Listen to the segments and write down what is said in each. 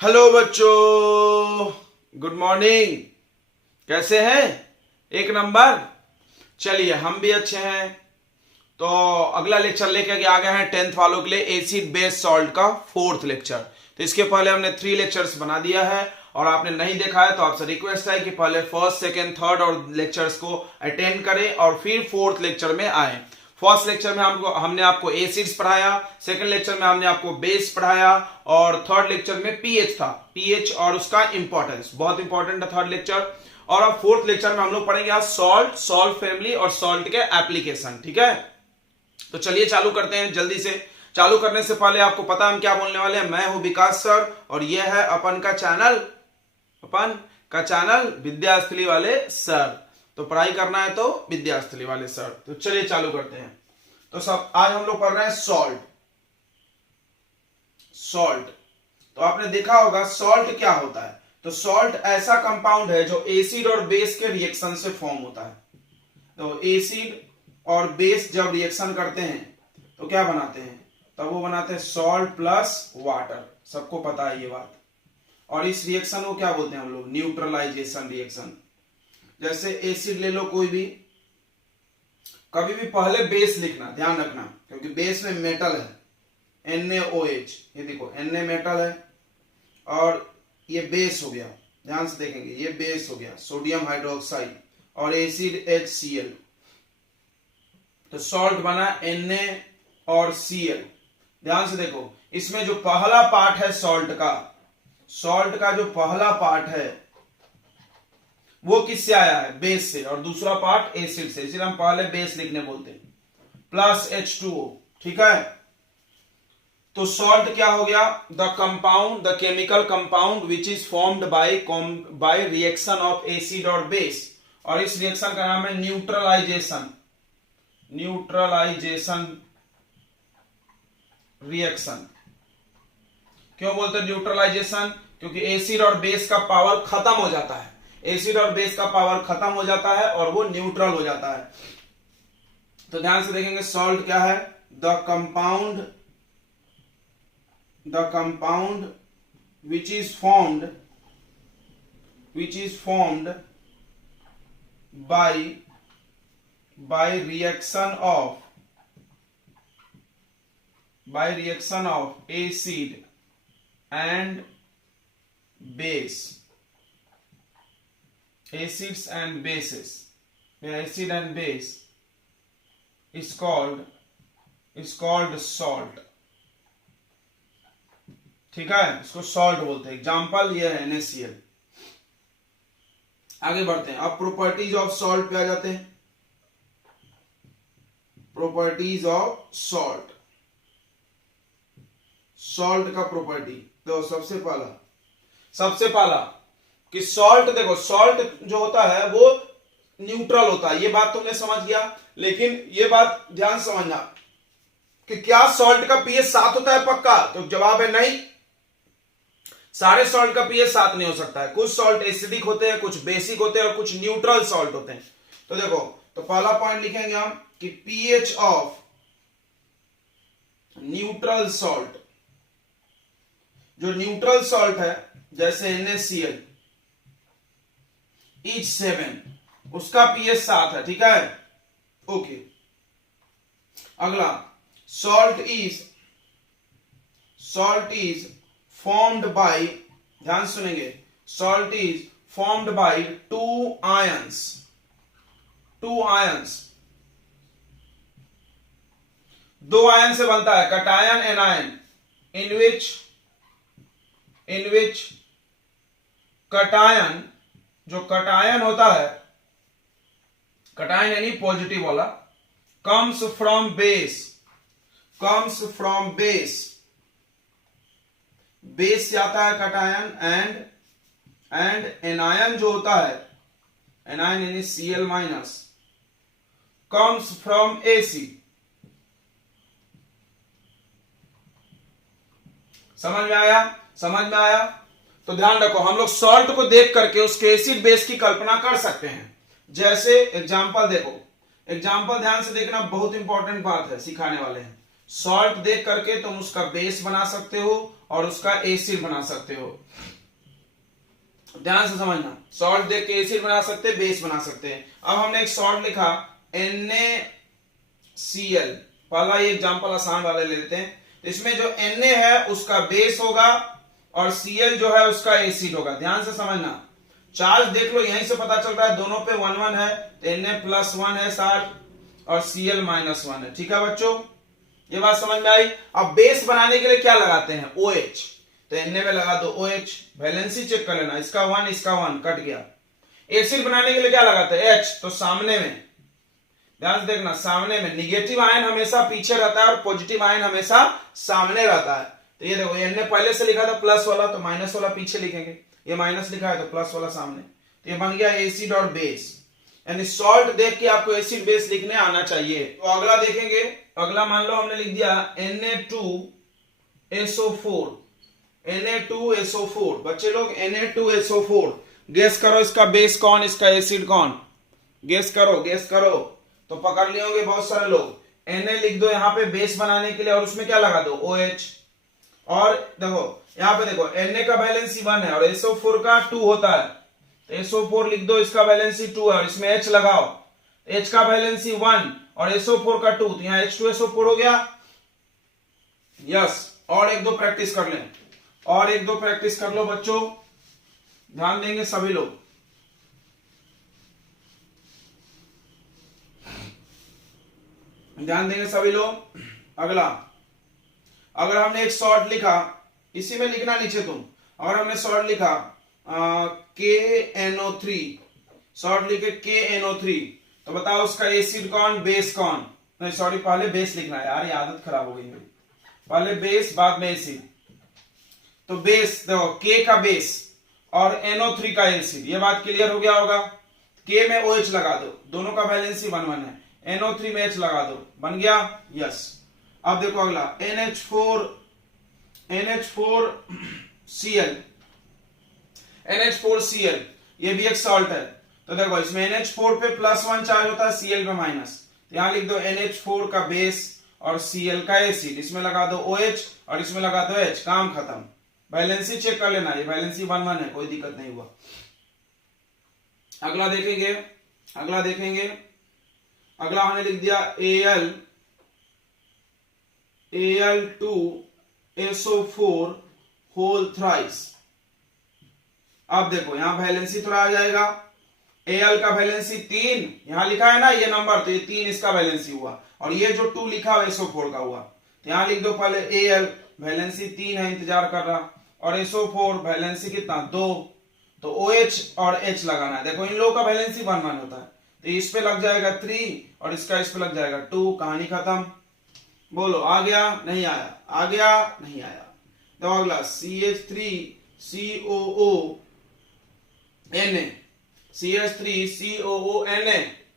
Hello बच्चों, good morning. कैसे हैं? एक नंबर। चलिए, हम भी अच्छे हैं। तो अगला लेक्चर लेकर के आ गए हैं 10th वालों के लिए एसिड बेस सॉल्ट का 4th लेक्चर। तो इसके पहले हमने 3 लेक्चर्स बना दिया है और आपने नहीं देखा है तो आपसे रिक्वेस्ट है कि पहले फर्स्ट, सेकेंड, थर्ड और लेक्चर्स को अटेंड करें और फिर 4th लेक्चर में आए। फर्स्ट लेक्चर में हमने आपको एसिड्स पढ़ाया, सेकंड लेक्चर में हमने आपको बेस पढ़ाया और थर्ड लेक्चर में पीएच था। पीएच और उसका इंपॉर्टेंस बहुत इंपॉर्टेंट है थर्ड लेक्चर। और अब फोर्थ लेक्चर में हम लोग पढ़ेंगे आज सॉल्ट, सॉल्ट फैमिली और सॉल्ट के एप्लीकेशन। ठीक है, तो चलिए चालू करते हैं जल्दी से। चालू करने से पहले आपको पता हम क्या बोलने वाले हैं। मैं हूं विकास सर और यह है अपन का चैनल विद्यास्थली वाले सर। तो पढ़ाई करना है तो विद्यास्थली वाले सर। तो चलिए चालू करते हैं। तो सब आज हम लोग पढ़ रहे हैं सॉल्ट। सॉल्ट तो आपने देखा होगा सॉल्ट क्या होता है। तो सॉल्ट ऐसा कंपाउंड है जो एसिड और बेस के रिएक्शन से फॉर्म होता है। तो एसिड और बेस जब रिएक्शन करते हैं तो क्या बनाते हैं? तब वो बनाते हैं सॉल्ट प्लस वाटर। सबको पता है ये बात। और इस रिएक्शन को क्या बोलते हैं हम लोग? Neutralisation reaction. जैसे एसिड ले लो कोई भी, कभी भी पहले बेस लिखना, ध्यान रखना, क्योंकि बेस में मेटल है NaOH। ये देखो Na मेटल है और ये बेस हो गया। ध्यान से देखेंगे, ये बेस हो गया सोडियम हाइड्रोक्साइड और एसिड HCl। तो सॉल्ट बना Na और Cl। ध्यान से देखो, इसमें जो पहला पार्ट है सॉल्ट का जो पहला पार्ट है वो किससे आया है? बेस से। और दूसरा पार्ट एसिड से, इसलिए हम पहले बेस लिखने बोलते हैं प्लस H2O। ठीक है, तो सॉल्ट क्या हो गया? The chemical compound which is formed by reaction of acid और बेस। और इस रिएक्शन का नाम है न्यूट्रलाइजेशन रिएक्शन। क्यों बोलते हैं न्यूट्रलाइजेशन? क्योंकि एसिड और बेस का पावर खत्म हो जाता है। एसिड और बेस का पावर खत्म हो जाता है और वो न्यूट्रल हो जाता है। तो ध्यान से देखेंगे सॉल्ट क्या है? The compound which is formed by reaction of acid and base. Acids and bases, acid and base is called salt। ठीक है, इसको सॉल्ट बोलते हैं। एग्जाम्पल ये है NaCl। आगे बढ़ते हैं, अब प्रॉपर्टीज ऑफ सॉल्ट पे आ जाते हैं। प्रॉपर्टीज ऑफ सॉल्ट का प्रॉपर्टी। तो सबसे पहला कि सॉल्ट, देखो सॉल्ट जो होता है वो न्यूट्रल होता है। ये बात तुमने समझ गया, लेकिन ये बात ध्यान समझना कि क्या सॉल्ट का पीएच 7 होता है पक्का? तो जवाब है नहीं। सारे सॉल्ट का पीएच 7 नहीं हो सकता है। कुछ सॉल्ट एसिडिक होते हैं, कुछ बेसिक होते हैं और कुछ न्यूट्रल सॉल्ट होते हैं। तो देखो, तो पहला पॉइंट लिखेंगे हम कि पीएच ऑफ न्यूट्रल सॉल्ट, जो न्यूट्रल सॉल्ट है जैसे NaCl इज 7, उसका पीएच 7 है। ठीक है, ओके। अगला, सॉल्ट इज फॉर्म्ड बाय, ध्यान सुनेंगे, salt is formed by two ions. दो आयन से बनता है, कटायन एनायन, इन विच कटायन, जो कटायन होता है, कटायन यानी पॉजिटिव वाला, कम्स फ्रॉम बेस से आता है कटायन। एंड एनायन जो होता है, एनायन यानी Cl minus, comes from acid. समझ में आया? तो ध्यान रखो, हम लोग सॉल्ट को देख करके उसके एसिड बेस की कल्पना कर सकते हैं। जैसे एग्जांपल देखो, एग्जांपल ध्यान से देखना, बहुत इंपॉर्टेंट बात है, सिखाने वाले हैं। सॉल्ट देख करके तुम उसका बेस बना सकते हो और उसका एसिड बना सकते हो। ध्यान से समझना, सॉल्ट देख के एसिड बना सकते हैं, बेस बना सकते हैं। अब हमने एक सॉल्ट लिखा NaCl, पहला ये एग्जांपल आसान वाले ले लेते हैं। तो इसमें जो Na है उसका बेस होगा और Cl जो है उसका एसिड होगा। ध्यान से समझना, चार्ज देख लो, यहीं से पता चल रहा है दोनों पे 1 1 है, तो Na+1 है 60 और Cl -1 है। ठीक है बच्चों, ये बात समझ में आई। अब बेस बनाने के लिए क्या लगाते हैं? OH, तो Na में लगा दो OH, वैलेंसी चेक कर लेना, इसका 1 इसका 1 कट गया। एसिड बनाने के लिए क्या लगाते हैं? H, तो सामने में, ध्यान से देखना, सामने में निगेटिव आयन हमेशा पीछे रहता है और पॉजिटिव आयन हमेशा सामने रहता है। तो ये देखो, ये Na पहले से लिखा था प्लस वाला, तो माइनस वाला पीछे लिखेंगे, ये माइनस लिखा है तो प्लस वाला सामने, तो ये बन गया एसिड और बेस। यानी सॉल्ट देख के आपको एसिड बेस लिखने आना चाहिए। तो अगला देखेंगे, अगला मान लो हमने लिख दिया Na2SO4, Na2SO4। बच्चे लोग Na2SO4, गेस करो इसका बेस कौन, इसका एसिड कौन, गेस करो गेस करो। तो पकड़ लिए होंगे बहुत सारे लोग। Na लिख दो यहाँ पे बेस बनाने के लिए और उसमें क्या लगा दो? OH। और देखो यहाँ पे देखो, Na का वैलेंसी 1 है और SO4 का 2 होता है, तो SO4 लिख दो, इसका वैलेंसी 2 है और इसमें H लगाओ, H का वैलेंसी 1 और SO4 का 2, तो यहाँ H2SO4 हो गया। यस, और एक दो प्रैक्टिस कर लें, और एक दो प्रैक्टिस कर लो बच्चों, ध्यान देंगे सभी लोग। ध्यान देंगे सभी लोग। अगला, अगर हमने एक सॉल्ट लिखा, इसी में लिखना नीचे तुम, अगर हमने सॉल्ट लिखा KNO3, सॉल्ट लिखे KNO3, तो बताओ उसका एसिड कौन, बेस कौन? नहीं सॉरी, पहले बेस लिखना है यार, ये आदत खराब हो गई मेरी, पहले बेस बाद में एसिड। तो बेस देखो, K का बेस और NO3 का एसिड, ये बात क्लियर हो गया होगा। K में OH लगा दो, दोनों का वैलेंसी 1 1 है, NO3 में H लगा दो, बन गया। यस, अब देखो अगला NH4Cl, NH4Cl, ये भी एक सॉल्ट है। तो देखो इसमें NH4 पे +1 चार्ज होता है, Cl पे माइनस, तो यहां लिख दो NH4 का बेस और Cl का एसिड, इसमें लगा दो OH और इसमें लगा दो H, काम खत्म। वैलेंसी चेक कर लेना, ये वैलेंसी 1 1 है, कोई दिक्कत नहीं हुआ। अगला देखेंगे, अगला देखेंगे, अगला हमने लिख दिया Al2SO4 होल थ्राइस। अब देखो यहां वैलेंसी थोड़ा आ जाएगा, Al का वैलेंसी 3 यहां लिखा है ना ये नंबर, तो ये 3 इसका वैलेंसी हुआ और ये जो 2 लिखा हुआ SO4 का हुआ, तो यहां लिख दो पहले Al वैलेंसी 3 है, इंतजार कर रहा, और SO4 वैलेंसी कितना 2, तो OH और H लगाना है। देखो इन लोगों का वैलेंसी 1 1 होता है, तो इस पे लग जाएगा 3 और इसका इस पे लग जाएगा 2, कहानी खत्म। बोलो आ गया नहीं आया, आ गया नहीं आया। तो अगला CH3COONA,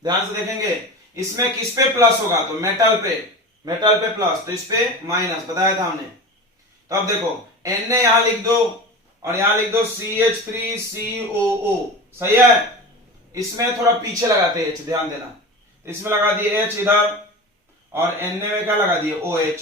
ध्यान से देखेंगे, इसमें किस पे प्लस होगा? तो मेटल पे, मेटल पे प्लस, तो इस पे माइनस, बताया था हमने। तो अब देखो Na यहां लिख दो और यहां लिख दो CH3COO, सही है। इसमें थोड़ा पीछे लगाते हैं H, ध्यान देना, इसमें लगा दिए H इधर और Na में क्या लगा दिए OH,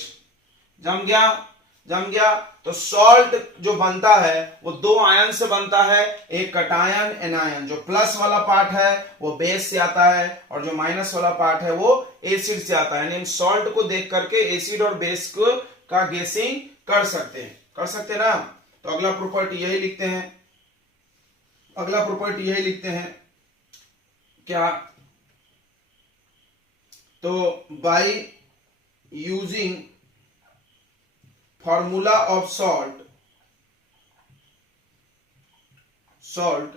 जम गया, जम गया। तो सॉल्ट जो बनता है वो 2 आयन से बनता है, एक कटायन एनायन, जो प्लस वाला पार्ट है वो बेस से आता है और जो माइनस वाला पार्ट है वो एसिड से आता है। यानी सॉल्ट को देख करके एसिड और बेस को का गेसिंग कर सकते हैं, कर सकते हैं ना। तो अगला प्रॉपर्टी यही लिखते हैं, अगला प्रॉपर्टी यही लिखते हैं क्या? तो by using formula of salt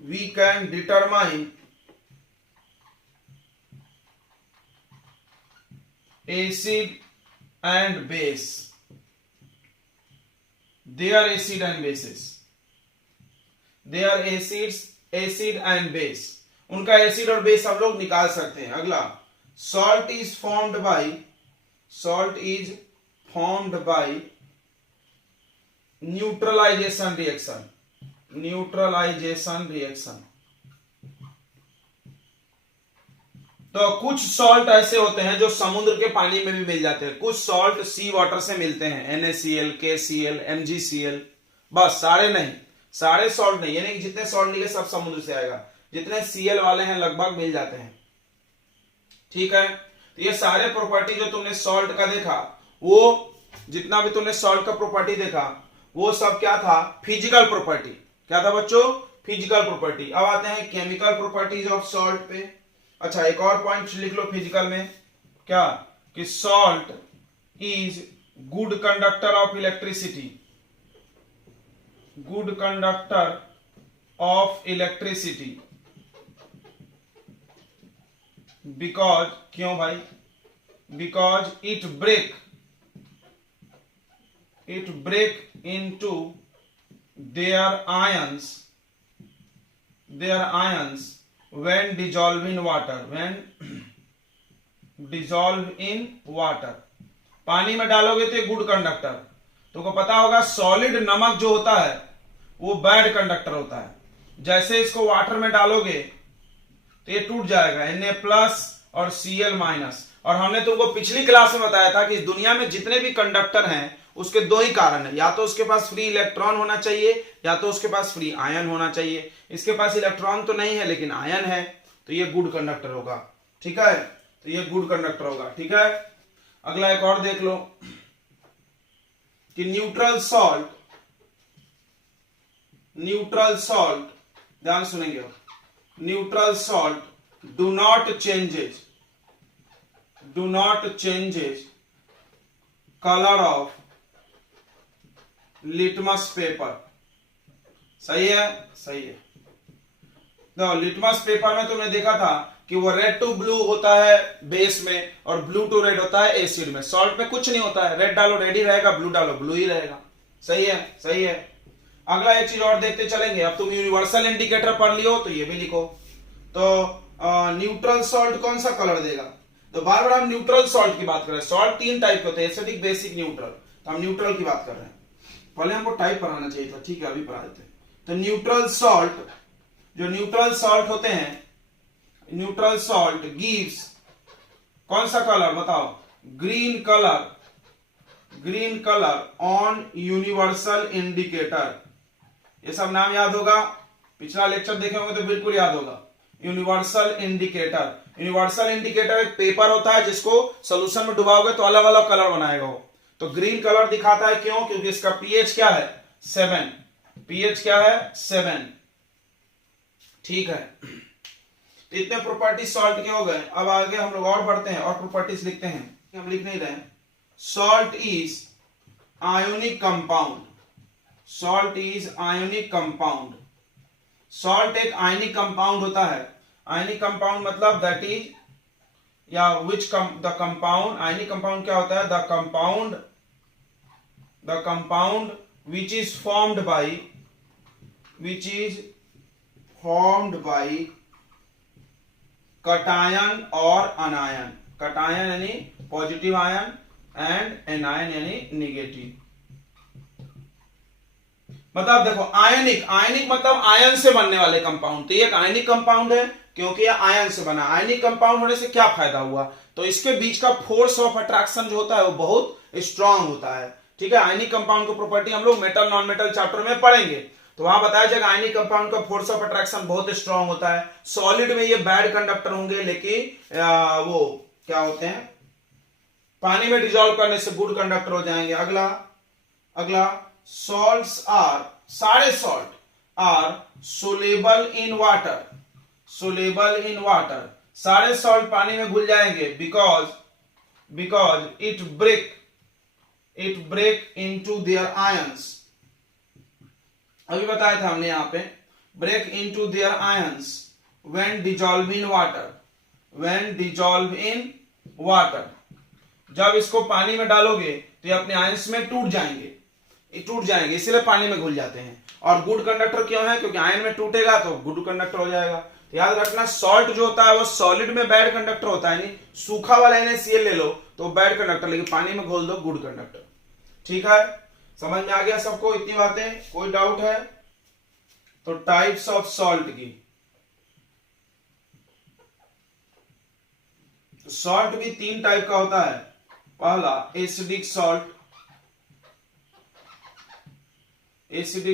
we can determine acid and base, their acid and bases, their acids, acid and base, उनका एसिड और बेस हम लोग निकाल सकते हैं। अगला, salt is formed by neutralization reaction, neutralization reaction, तो कुछ सॉल्ट ऐसे होते हैं जो समुद्र के पानी में भी मिल जाते हैं, कुछ सॉल्ट सी वाटर से मिलते हैं, NaCl, KCl, MgCl, बस सारे नहीं, सारे सॉल्ट नहीं, यानी कि जितने सॉल्ट लिए सब समुद्र से आएगा, जितने Cl वाले हैं लगभग मिल जाते हैं। ठीक है, तो ये सारे प्रॉपर्टी जो तुमने सॉल्ट का देखा, वो जितना भी तुमने सॉल्ट का प्रॉपर्टी देखा वो सब क्या था, फिजिकल प्रॉपर्टी। क्या था बच्चों, फिजिकल प्रॉपर्टी। अब आते हैं केमिकल प्रॉपर्टीज ऑफ सॉल्ट पे। अच्छा, एक और पॉइंट लिख लो फिजिकल में, क्या कि salt is good conductor of electricity, good conductor of electricity, because, क्यों भाई, because it break into their ions when dissolved in water, पानी में डालोगे तो ये गुड कंडक्टर। तुमको पता होगा सॉलिड नमक जो होता है वो बैड कंडक्टर होता है, जैसे इसको वाटर में डालोगे तो ये टूट जाएगा, Na+ और Cl-। और हमने तुमको पिछली क्लास में बताया था कि इस दुनिया में जितने भी कंडक्टर हैं उसके दो ही कारण है, या तो उसके पास फ्री इलेक्ट्रॉन होना चाहिए या तो उसके पास फ्री आयन होना चाहिए। इसके पास इलेक्ट्रॉन तो नहीं है लेकिन आयन है, तो ये गुड कंडक्टर होगा। ठीक है, तो ये गुड कंडक्टर होगा। ठीक है, अगला एक और देख लो कि न्यूट्रल सॉल्ट, ध्यान सुनेंगे, neutral salt do not changes colour of litmus paper. सही है, सही है। तो लिटमस पेपर में तुमने देखा था कि वो रेड टू ब्लू होता है बेस में और ब्लू टू रेड होता है एसिड में। सॉल्ट में कुछ नहीं होता है, रेड डालो रेड ही रहेगा, ब्लू डालो ब्लू ही रहेगा। सही है, सही है। अगला एक चीज और देखते चलेंगे। अब तुम यूनिवर्सल इंडिकेटर पढ़ लियो तो ये भी लिखो। तो न्यूट्रल सॉल्ट कौन सा कलर देगा, तो बार बार हम न्यूट्रल सॉल्ट की बात कर रहे हैं। सॉल्ट तीन टाइप के होते हैं, एसिडिक, बेसिक, न्यूट्रल। तो हम न्यूट्रल की बात कर रहे हैं। पहले हमको टाइप पढ़ाना चाहिए था, ठीक है अभी पढ़ा देते हैं। तो न्यूट्रल सॉल्ट, जो न्यूट्रल सॉल्ट होते हैं, न्यूट्रल सॉल्ट गिव्स कौन सा कलर बताओ, green colour on universal indicator. ये सब नाम याद होगा, पिछला लेक्चर देखे होंगे तो बिल्कुल याद होगा। यूनिवर्सल इंडिकेटर एक पेपर होता है जिसको सोल्यूशन में डुबाओगे तो अलग अलग कलर बनाएगा वो। तो ग्रीन कलर दिखाता है, क्यों, क्योंकि इसका पीएच क्या है, 7। पीएच क्या है, 7। ठीक है, तो इतने प्रॉपर्टी सॉल्ट के हो गए। अब आगे हम लोग और बढ़ते हैं और प्रॉपर्टीज लिखते हैं, हम लिख नहीं रहे। Salt is ionic compound, salt एक आयनिक कंपाउंड होता है। आयनिक कंपाउंड मतलब दैट इज, या which the compound, ionic compound क्या होता है, the compound which is formed by cation और anion। cation यानी पॉजिटिव आयन एंड एनायन यानी निगेटिव। मतलब देखो आयनिक मतलब आयन से बनने वाले कंपाउंड। तो ये एक आयनिक कंपाउंड है क्योंकि ये आयन से बना। आयनिक कंपाउंड होने से क्या फायदा हुआ, तो इसके बीच का फोर्स ऑफ अट्रैक्शन जो होता है वो बहुत स्ट्रांग होता है। ठीक है, आयनिक कंपाउंड की प्रॉपर्टी हम लोग मेटल नॉन मेटल चैप्टर में पढ़ेंगे, तो वहां बताया जाएगा आयनिक कंपाउंड का फोर्स ऑफ अट्रैक्शन बहुत स्ट्रांग होता है। सॉलिड में ये बैड कंडक्टर होंगे, लेकिन वो क्या होते हैं, पानी में डिसॉल्व करने से गुड कंडक्टर हो जाएंगे। अगला सॉल्ट्स आर, सारे salt are soluble in water. सारे सॉल्ट पानी में घुल जाएंगे because it break into their ions. अभी बताया था हमने यहां पे, break into their ions when dissolve in water. जब इसको पानी में डालोगे तो ये अपने आयंस में टूट जाएंगे, इसलिए पानी में घुल जाते हैं। और गुड कंडक्टर क्यों है, क्योंकि आयन में टूटेगा तो गुड कंडक्टर हो जाएगा। तो याद रखना, सॉल्ट जो होता है वो सॉलिड में बैड कंडक्टर होता है, नहीं सूखा वाला NaCl ले लो तो बैड कंडक्टर, लेकिन पानी में घोल दो गुड कंडक्टर। ठीक है, समझ में आ गया सबको इतनी बातें, कोई डाउट है तो टाइप्स ऑफ सॉल्ट की। सॉल्ट भी तीन टाइप का होता है। पहला एसिडिक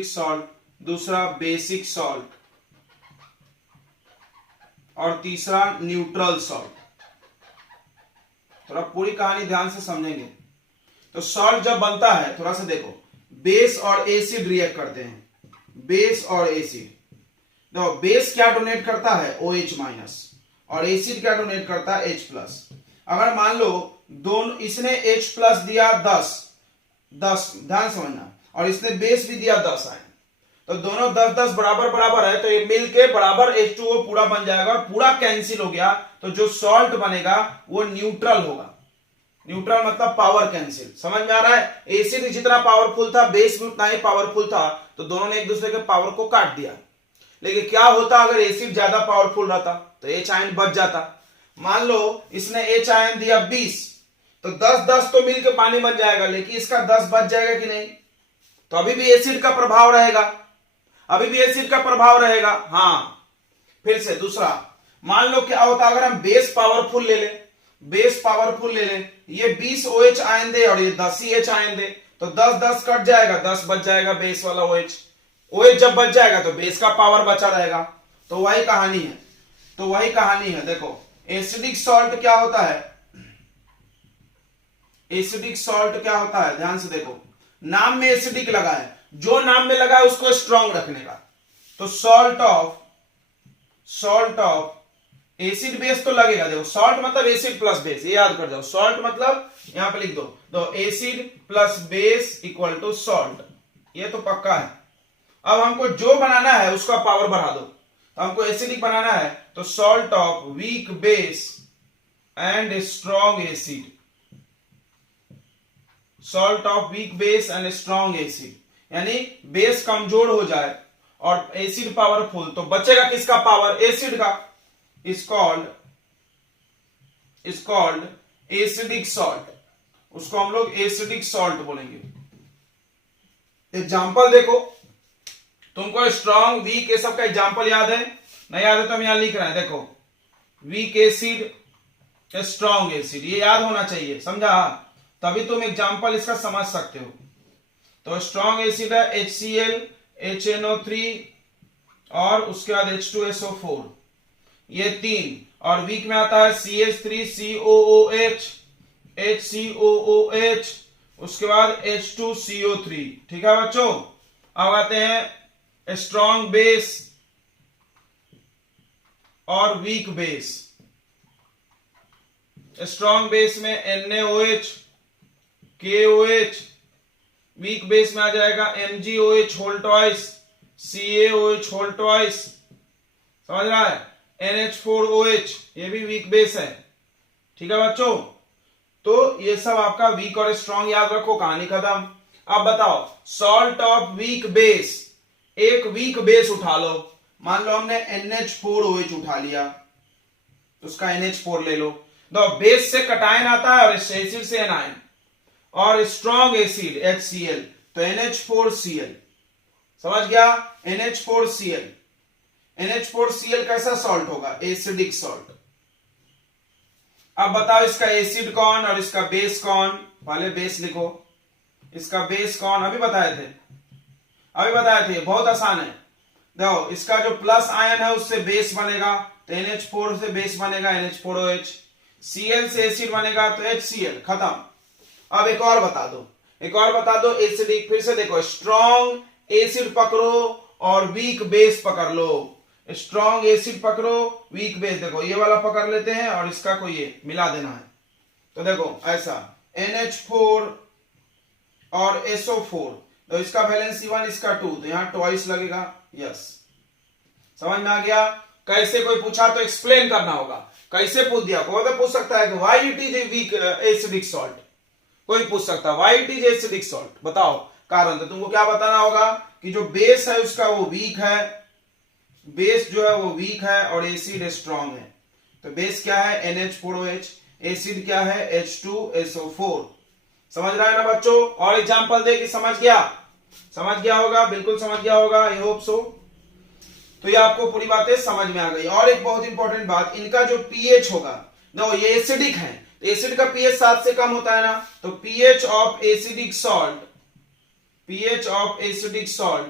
सॉल्ट, दूसरा बेसिक सॉल्ट और तीसरा न्यूट्रल सॉल्ट। थोड़ा पूरी कहानी ध्यान से समझेंगे। तो सॉल्ट जब बनता है, थोड़ा सा देखो, बेस और एसिड रिएक्ट करते हैं, बेस और एसिड। तो बेस क्या डोनेट करता है, OH माइनस, और एसिड क्या डोनेट करता है, H+। अगर मान लो दोनों, इसने H+ दिया 10, ध्यान समझना, और इसने बेस भी दिया 10 आयन, तो दोनों 10-10 बराबर बराबर है, तो ये मिलके बराबर H2O पूरा बन जाएगा और पूरा कैंसिल हो गया। तो जो सॉल्ट बनेगा वो न्यूट्रल होगा। न्यूट्रल मतलब पावर कैंसिल। समझ में आ रहा है? एसिड जितना पावरफुल था, बेस भी उतना ही पावरफुल था, तो दोनों ने एक दूसरे के पावर को काट दिया। लेकिन क्या होता अगर एसिड ज्यादा पावरफुल रहता, तो H आयन बच जाता। मान लो इसने H आयन दिया 20, तो 10-10 तो मिलकर पानी बन जाएगा, लेकिन इसका 10 बच जाएगा कि नहीं? तो अभी भी एसिड का प्रभाव रहेगा, अभी भी एसिड का प्रभाव रहेगा। हाँ, फिर से दूसरा, मान लो क्या होता अगर हम बेस पावरफुल ले लें, बेस पावरफुल ले लें, ये 20 OH आयन दे और ये 10 ही H आयन दे, तो 10-10 कट जाएगा, 10 बच जाएगा बेस वाला OH जब बच जाएगा तो बेस का पावर बचा रहेगा। तो वही कहानी है, तो वही कहानी है। देखो एसिडिक सॉल्ट क्या होता है, एसिडिक सॉल्ट क्या होता है, ध्यान से देखो, नाम में एसिडिक लगा है, जो नाम में लगा है उसको स्ट्रॉन्ग रखने का। तो सॉल्ट ऑफ एसिड बेस तो लगेगा। देखो सॉल्ट मतलब एसिड प्लस बेस, ये याद कर जाओ। सॉल्ट मतलब यहां पे लिख दो, तो acid plus base equal to salt, ये तो पक्का है। अब हमको जो बनाना है उसका पावर बढ़ा दो, तो हमको एसिडिक बनाना है, तो salt of weak base and strong acid, salt of weak base and strong acid, यानी बेस कमजोर हो जाए और एसिड पावरफुल, तो बचेगा किसका पावर, एसिड का। इज कॉल्ड एसिडिक सॉल्ट, उसको हम लोग एसिडिक सॉल्ट बोलेंगे। एग्जांपल देखो, तुमको स्ट्रॉन्ग वीक ये सब का एग्जांपल याद है? नहीं याद है तो हम यहां लिख रहे हैं, देखो वीक एसिड, स्ट्रॉन्ग एसिड, ये याद होना चाहिए, समझा? तभी तुम एग्जांपल इसका समझ सकते हो। तो स्ट्रॉन्ग एसिड है HCl, HNO3 और उसके बाद H2SO4, ये 3, और वीक में आता है CH3COOH, HCOOH, उसके बाद H2CO3। ठीक है बच्चों? अब आते हैं स्ट्रॉन्ग बेस और वीक बेस। स्ट्रॉन्ग बेस में NaOH, KOH, वीक बेस में आ जाएगा MgOH whole twice, CaOH whole twice, समझ रहा है? NH4OH, ये भी वीक बेस है। ठीक है बच्चों? तो ये सब आपका वीक और स्ट्रॉन्ग याद रखो, कहानी खत्म। अब बताओ सॉल्ट ऑफ वीक बेस, एक वीक बेस उठा लो, मान लो हमने NH4OH उठा लिया, उसका NH4 ले लो। तो बेस से कटायन आता है और एसिड से एनायन, और स्ट्रॉन्ग एसिड HCl, तो NH4Cl, समझ गया? NH4Cl, NH4Cl कैसा सॉल्ट होगा, एसिडिक सॉल्ट। अब बताओ इसका एसिड कौन और इसका बेस कौन? पहले बेस लिखो, इसका बेस कौन, अभी बताए थे, बहुत आसान है। देखो इसका जो प्लस आयन है उससे बेस बनेगा, तो NH4 से बेस बनेगा NH4OH, Cl से एसिड बनेगा तो HCl, खत्म। अब एक और बता दो एसिडिक। फिर से देखो, स्ट्रॉन्ग एसिड पकड़ो और वीक बेस पकड़ लो, स्ट्रॉन्ग एसिड पकड़ो, वीक बेस, देखो ये वाला पकड़ लेते हैं और इसका को ये मिला देना है। तो देखो ऐसा NH4 और SO4, तो इसका वैलेंसी 1, इसका 2, तो यहां ट्वाइस लगेगा। यस, समझ में आ गया? कैसे कोई पूछा तो एक्सप्लेन करना होगा, कैसे पूछ दिया, कोई तो पूछ सकता है कि why it is a weak acidic salt, कोई पूछ सकता है why it is acidic salt, बताओ कारण। तो तुमको क्या बताना होगा कि जो बेस है उसका वो वीक है, बेस जो है वो वीक है और एसिड स्ट्रॉन्ग है। तो बेस क्या है NH4OH, एसिड क्या है H2SO4। समझ रहा है ना बच्चों? और एग्जांपल दे कि समझ गया होगा, बिल्कुल समझ गया होगा, आई होप सो। तो ये आपको पूरी बातें समझ में आ गई। और एक बहुत इंपॉर्टेंट बात, इनका जो पीएच होगा, नो ये एसिडिक है, तो एसिड का पीएच 7 से कम होता है ना, तो pH of acidic salt, pH of acidic salt,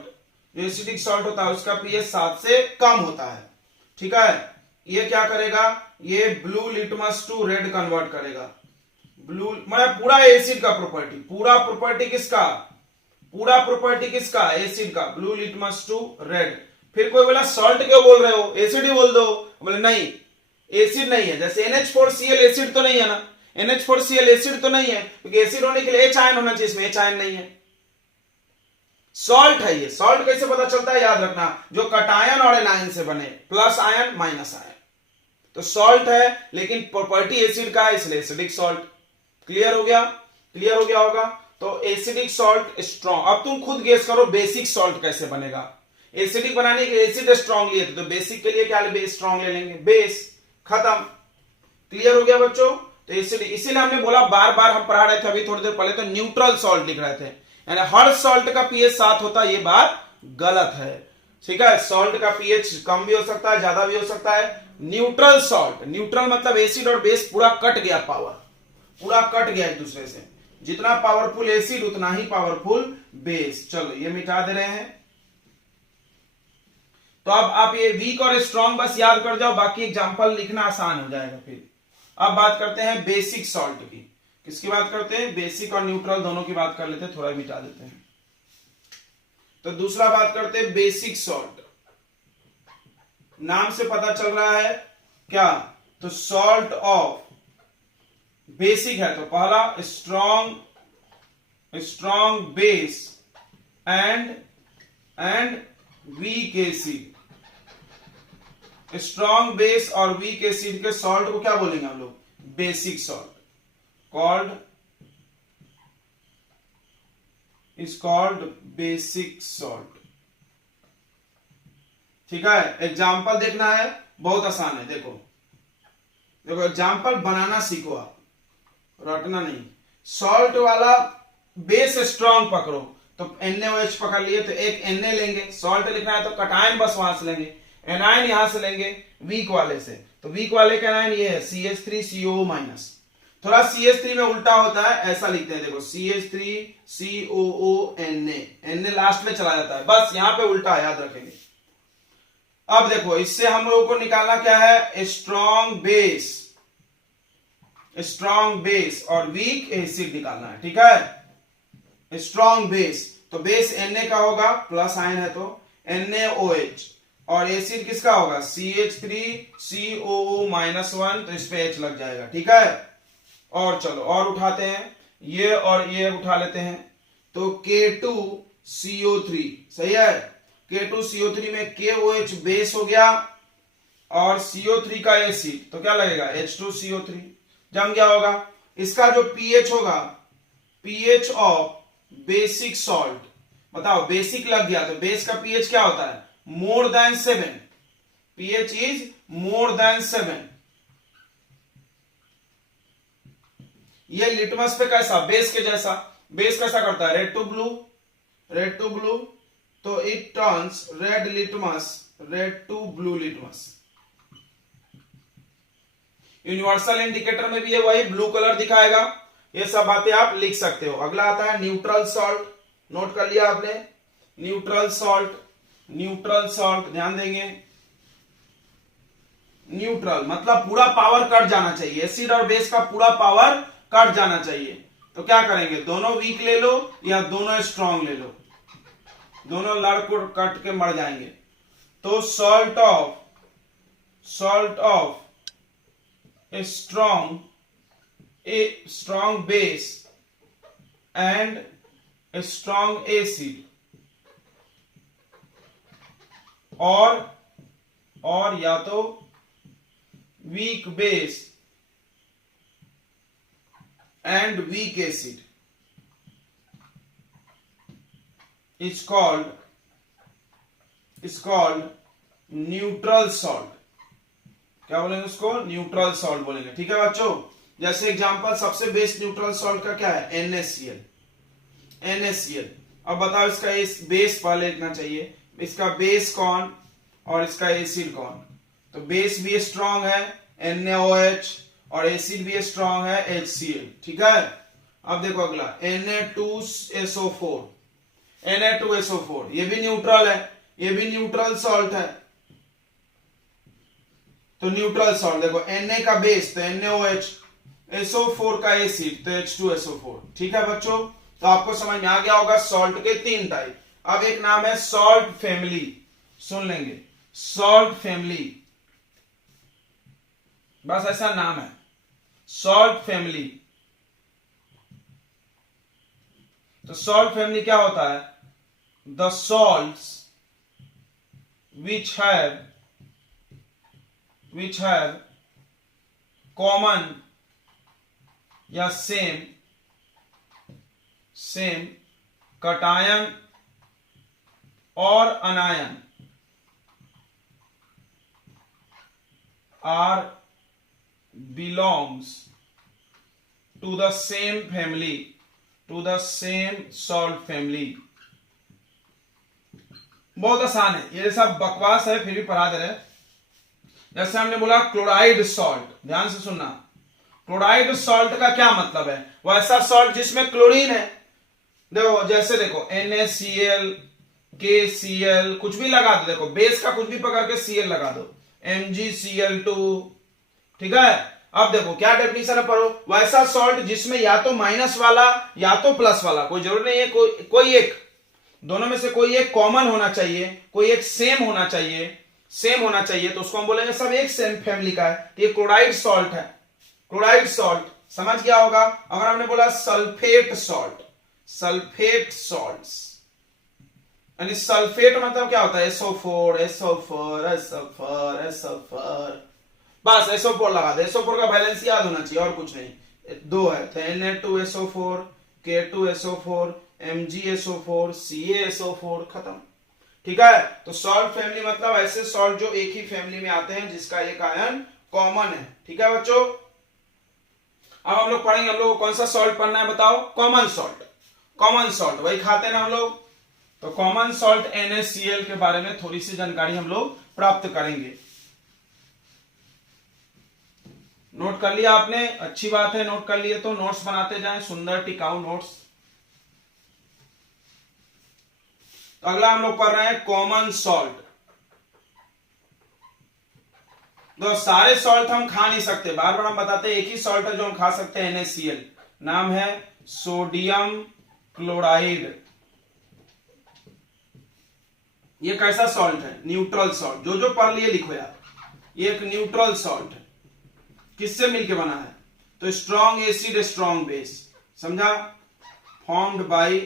जो एसिडिक सॉल्ट होता है उसका पीएच 7 से कम होता है। ठीक है, ये क्या करेगा, ये blue litmus to red convert करेगा। ब्लू मतलब पूरा एसिड का प्रॉपर्टी, पूरा प्रॉपर्टी किसका, पूरा प्रॉपर्टी किसका, एसिड का, ब्लू लिटमस टू रेड। फिर कोई बोला सॉल्ट क्यों बोल रहे हो, एसिड ही बोल दो, बोले नहीं एसिड नहीं है, जैसे NH4Cl एसिड तो नहीं है ना, NH4Cl एसिड तो नहीं है, क्योंकि एसिड होने के लिए H आयन होना चाहिए, इसमें H आयन नहीं है, सॉल्ट है ये। सॉल्ट कैसे पता चलता है, याद रखना, जो कटायन और एनायन से बने, प्लस आयन माइनस आयन, तो सॉल्ट है, लेकिन प्रॉपर्टी एसिड का है इसलिए एसिडिक सॉल्ट। क्लियर हो गया, क्लियर हो गया होगा। तो एसिडिक सॉल्ट स्ट्रॉन्ग। अब तुम खुद गेस करो बेसिक सॉल्ट कैसे बनेगा। एसिडिक बनाने के लिए एसिड स्ट्रॉन्ग लिए थे, तो बेसिक के लिए क्या बेस स्ट्रॉन्ग ले लेंगे, बेस, खत्म। क्लियर हो गया बच्चों। तो एसिडिक, इसीलिए हमने बोला, बार बार हम पढ़ा रहे थे अभी थोड़ी देर पहले, तो न्यूट्रल सॉल्ट लिख रहे थे, यानी हर सॉल्ट का पीएच 7 होता है, ये बात गलत है। ठीक है, सॉल्ट का पीएच कम भी हो सकता है, ज्यादा भी हो सकता है। न्यूट्रल सॉल्ट, न्यूट्रल मतलब एसिड और बेस पूरा कट गया, पावर पूरा कट गया एक दूसरे से, जितना पावरफुल एसिड उतना ही पावरफुल बेस। चलो ये मिटा दे रहे हैं। तो अब आप ये वीक और स्ट्रॉन्ग बस याद कर जाओ, बाकी एग्जांपल लिखना आसान हो जाएगा। फिर अब बात करते हैं बेसिक सॉल्ट की। किसकी बात करते हैं, बेसिक और न्यूट्रल दोनों की बात कर लेते हैं, थोड़ा मिटा देते हैं। तो दूसरा बात करते हैं बेसिक सॉल्ट। नाम से पता चल रहा है क्या, तो सॉल्ट ऑफ, बेसिक है तो पहला strong base and weak acid. Strong base और वीक एसिड के सॉल्ट को क्या बोलेंगे हम लोग, basic salt, called basic salt. ठीक है, एग्जाम्पल देखना है, बहुत आसान है। देखो एग्जाम्पल बनाना सीखो आप, रटना नहीं। सॉल्ट वाला बेस स्ट्रॉन्ग पकड़ो, तो NaOH पकड़ लिए तो एक Na लेंगे, सॉल्ट लिखना है तो कटायन बस वहां से लेंगे, एनायन यहां से लेंगे वीक वाले से, तो वीक वाले का एनायन ये है CH3COO-। थोड़ा CH3 में उल्टा होता है, ऐसा लिखते हैं, देखो CH3COO-Na, Na लास्ट में चला जाता है, बस यहां पे उल्टा याद रखेंगे। अब देखो इससे हम लोगों को निकालना क्या है, स्ट्रॉन्ग बेस और वीक एसिड निकालना है। ठीक है, स्ट्रॉन्ग बेस, तो बेस Na का होगा, प्लस आयन है तो NaOH, और एसिड किसका होगा CH3COO-1, तो इस पे H लग जाएगा। ठीक है, और चलो और उठाते हैं, ये और ये उठा लेते हैं, तो K2CO3 सही है, K2CO3 में KOH बेस हो गया और CO3 का एसिड, तो क्या लगेगा H2CO3, जम गया होगा। इसका जो पीएच होगा, पीएच ऑफ बेसिक सॉल्ट, बताओ बेसिक लग गया तो बेस का पीएच क्या होता है, more than 7, pH is more than 7। ये लिटमस पे कैसा, बेस के जैसा, बेस कैसा करता है, रेड टू ब्लू, तो it turns red to blue litmus. Universal indicator में भी ये वही ब्लू कलर दिखाएगा। ये सब बातें आप लिख सकते हो। अगला आता है न्यूट्रल सॉल्ट, नोट कर लिया आपने, न्यूट्रल सॉल्ट ध्यान देंगे। न्यूट्रल मतलब पूरा पावर कट जाना चाहिए, एसिड और बेस का पूरा पावर कट जाना चाहिए। तो क्या करेंगे, दोनों वीक ले लो या दोनों स्ट्रॉन्ग ले लो, दोनों लड़ को कट के मर जाएंगे। तो salt of a strong base and a strong acid, और या तो weak base and weak acid is called neutral salt। क्या बोलेंगे उसको, न्यूट्रल सॉल्ट बोलेंगे। ठीक है बच्चों, जैसे एग्जांपल सबसे बेस्ट न्यूट्रल सॉल्ट का क्या है, NaCl। अब बताओ इसका बेस पहले लिखना चाहिए, इसका बेस कौन और इसका एसिड कौन। तो बेस भी स्ट्रॉन्ग है NaOH और एसिड भी स्ट्रांग है HCl, ठीक है। अब देखो अगला Na2SO4, Na2SO4 ये भी न्यूट्रल है, ये भी न्यूट्रल सॉल्ट है। तो न्यूट्रल सॉल्ट देखो Na का बेस तो NaOH, SO4 का एसिड तो H2SO4, ठीक है बच्चों। तो आपको समझ में आ गया होगा सॉल्ट के 3 टाइप। अब एक नाम है सॉल्ट फैमिली, सुन लेंगे, सॉल्ट फैमिली, बस ऐसा नाम है, सॉल्ट फैमिली। तो सॉल्ट फैमिली क्या होता है? The salts which have common या सेम कटायन और अनायन are belongs to the same family, to the same salt family। बहुत आसान है, ये सब बकवास है फिर भी पढ़ा दे रहे हैं। जैसे हमने बोला क्लोराइड सॉल्ट, ध्यान से सुनना, क्लोराइड सॉल्ट का क्या मतलब है? वो ऐसा सॉल्ट जिसमें क्लोरीन है। देखो जैसे देखो NaCl, KCl कुछ भी लगा दो, देखो बेस का कुछ भी पकड़ के Cl लगा दो, MgCl2, ठीक है। अब देखो क्या डेफिनेशन है पढ़ो, वैसा सॉल्ट जिसमें या तो माइनस वाला या तो प्लस वाला, कोई जरूर नहीं है, कोई एक, दोनों में से कोई एक कॉमन होना चाहिए, कोई एक सेम होना चाहिए, तो उसको हम बोलेंगे सब एक सेम फैमिली का है। ये क्लोराइड सॉल्ट है, क्लोराइड सॉल्ट समझ गया होगा। अगर हमने बोला सल्फेट सॉल्ट, सल्फेट सॉल्ट्स, यानी सल्फेट मतलब क्या होता है? SO4 बस SO4 लगा दे, SO4 का बैलेंस याद होना चाहिए और कुछ नहीं, 2 है तो Na2SO4, K2SO4, MgSO4, CaSO4, खत्म, ठीक है। तो सॉल्ट फैमिली मतलब ऐसे सॉल्ट जो एक ही फैमिली में आते हैं जिसका एक आयन कॉमन है, ठीक है बच्चों। अब हम लोग पढ़ेंगे, हम लोग कौन सा सॉल्ट पढ़ना है बताओ? कॉमन सॉल्ट, कॉमन सॉल्ट वही खाते हैं ना हम लोग। तो कॉमन सॉल्ट NaCl के बारे में थोड़ी सी जानकारी हम लोग प्राप्त करेंगे। नोट कर लिया आपने? अच्छी बात है, नोट कर लिए तो नोट्स बनाते जाएं, सुंदर टिकाऊ नोट्स। तो अगला हम लोग पढ़ रहे हैं कॉमन सॉल्ट। तो सारे सॉल्ट हम खा नहीं सकते, बार बार हम बताते हैं एक ही सॉल्ट है जो हम खा सकते हैं NaCl, नाम है सोडियम क्लोराइड। ये कैसा सॉल्ट है? न्यूट्रल सॉल्ट, जो पढ़ लिए लिखो यार। ये एक न्यूट्रल सॉल्ट है, किससे मिलके बना है? तो स्ट्रॉन्ग एसिड स्ट्रॉन्ग बेस, समझा? फॉर्म्ड बाय,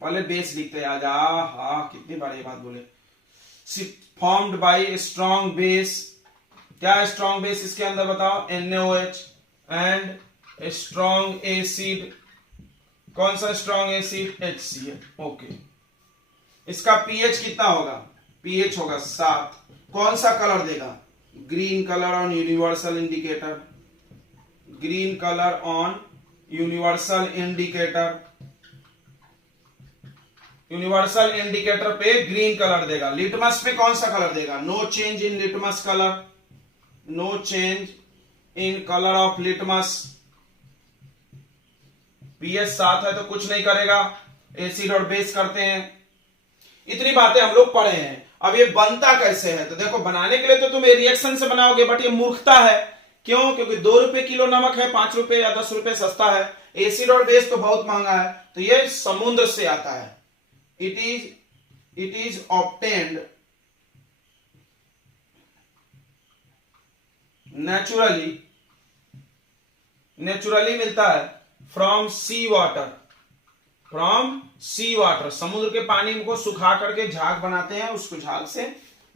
पहले बेस लिखते हैं, आजा हाँ कितनी बार ये बात बोले, फॉर्म्ड बाय स्ट्रॉन्ग बेस। क्या है स्ट्रॉन्ग बेस इसके अंदर बताओ? NaOH एंड स्ट्रॉन्ग एसिड, कौन सा स्ट्रॉन्ग एसिड? HCl, okay. इसका पीएच कितना होगा? पीएच होगा 7। कौन सा कलर देगा? Green colour on universal indicator, green colour on universal indicator, universal indicator पे ग्रीन कलर देगा। लिटमस पे कौन सा कलर देगा? No change in litmus colour, no change in colour of litmus. PH 7 है तो कुछ नहीं करेगा, एसिड और बेस करते हैं। इतनी बातें हम लोग पढ़े हैं। अब ये बनता कैसे है? तो देखो बनाने के लिए तो तुम रिएक्शन से बनाओगे, बट ये मूर्खता है। क्यों? क्योंकि 2 रुपए किलो नमक है, 5 रुपए या 10 रुपए सस्ता है। एसिड और बेस तो बहुत महंगा है, तो ये समुद्र से आता है। इट इज ऑब्टेन्ड नेचुरली मिलता है फ्रॉम सी वाटर, समुद्र के पानी को सुखा करके झाग बनाते हैं, उसको झाग से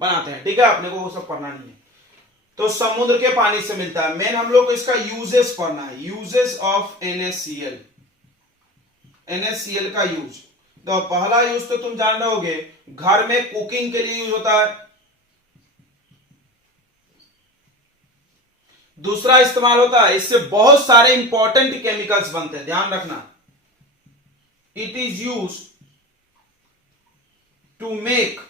बनाते हैं, ठीक है। अपने को वो सब पढ़ना नहीं है। तो समुद्र के पानी से मिलता है। मेन हम लोग को इसका यूजेस पढ़ना है, यूजेस ऑफ NaCl, NaCl का यूज। तो पहला यूज तो तुम जान रहे होगे, घर में कुकिंग के लिए यूज होता है। दूसरा इस्तेमाल होता है, इससे बहुत सारे इंपॉर्टेंट केमिकल्स बनते हैं, ध्यान रखना। It is use to make